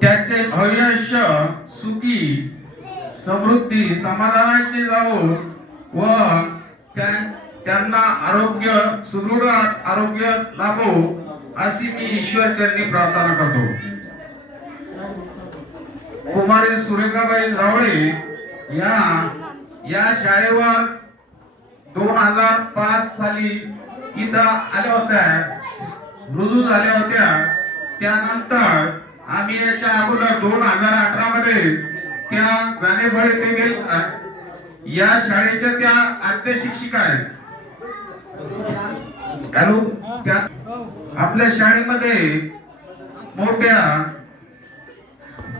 त्याचे भविष्य सुखी समृद्धी समाधानाचे जावो व त्यांना आरोग्य सुदृढ आरोग्य लाभो अशी मी ईश्वर चरणी प्रार्थना करतो। कुमारी सुरेखाबाई जावळे या शाळेवर 2005 साली इथं आल्या होत्या, रुजू झाल्या होत्या। त्यानंतर आम्ही याच्या अगोदर 2018 मध्ये त्या जानेफळ येथे गेल्या। या शाळेच्या त्या आद्य शिक्षिका आहेत। त्या आपल्या शाळेमध्ये मोठ्या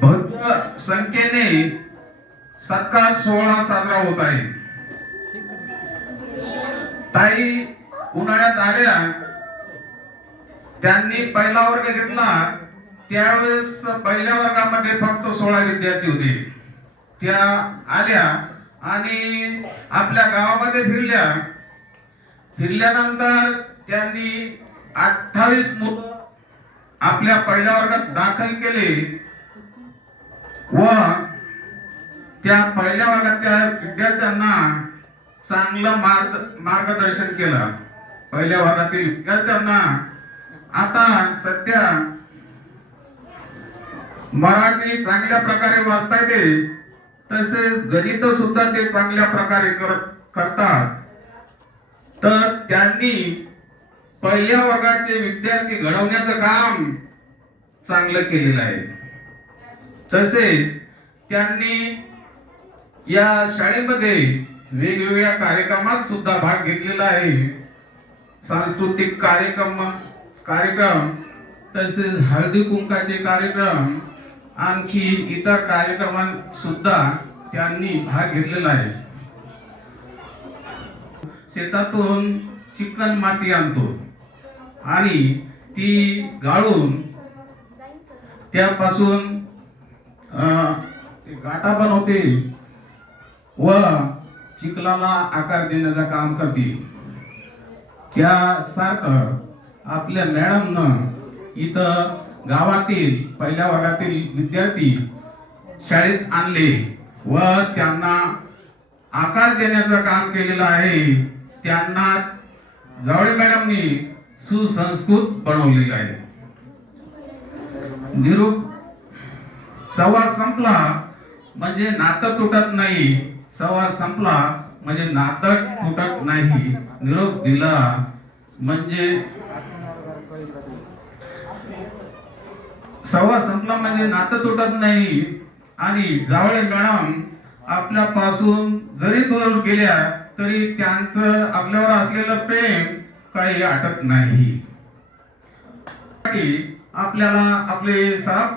भव्य संख्येने सत्कार सोहळा साजरा होत आहे। ताई उन्हाळ्यात आल्या, त्यांनी पहिला वर्ग घेतला। त्यावेळेस पहिल्या वर्गामध्ये फक्त 16 विद्यार्थी होते। त्या आल्या आणि आपल्या गावामध्ये फिरल्यानंतर त्यांनी 28 मुलं आपल्या पहिल्या वर्गात दाखल केले व त्या पहिल्या वर्गाच्या विद्यार्थ्यांना चांगलं मार्गदर्शन केलं। पहिल्या वर्गातील विद्यार्थ्यांना आता सध्या मराठी चांगल्या प्रकारे वाचता येते, तसेच गणित सुद्धा ते चांगल्या प्रकारे करतात। तर त्यांनी पहिल्या वर्गाचे विद्यार्थी घडवण्याचं काम चांगलं केलेलं आहे। तसेच त्यांनी या शाळेमध्ये वेगवेगळ्या कार्यक्रमात सुद्धा भाग घेतलेला आहे। सांस्कृतिक कार्यक्रम तसेच हळदी कुंकाचे कार्यक्रम, आणखी इतर कार्यक्रमात सुद्धा त्यांनी भाग घेतलेला आहे। शेतातून चिकन माती आणतो आणि ती गाळून त्यापासून गाठा बनवते व चिखलाला आकार देण्याचं काम करते। त्यासारखं आपल्या मॅडमनं इथं गावातील पहिल्या वर्गातील विद्यार्थी शाळेत आणले व त्यांना आकार देण्याचं काम केलेलं आहे। त्यांना जावळे मॅडमनी सुसंस्कृत बनवलेलं आहे। निरोप संवाद संपला म्हणजे नातं तुटत नाही, संवाद संपला म्हणजे नातं तुटत नाही। निरोप दिला म्हणजे संवाद संपला म्हणजे नातं तुटत नाही। आणि जावळे मॅडम आपल्यापासून जरी दूर गेल्या तरी त्यांचं आपल्यावर असलेलं प्रेम काही आटत नाही। आपल्याला आपले सराव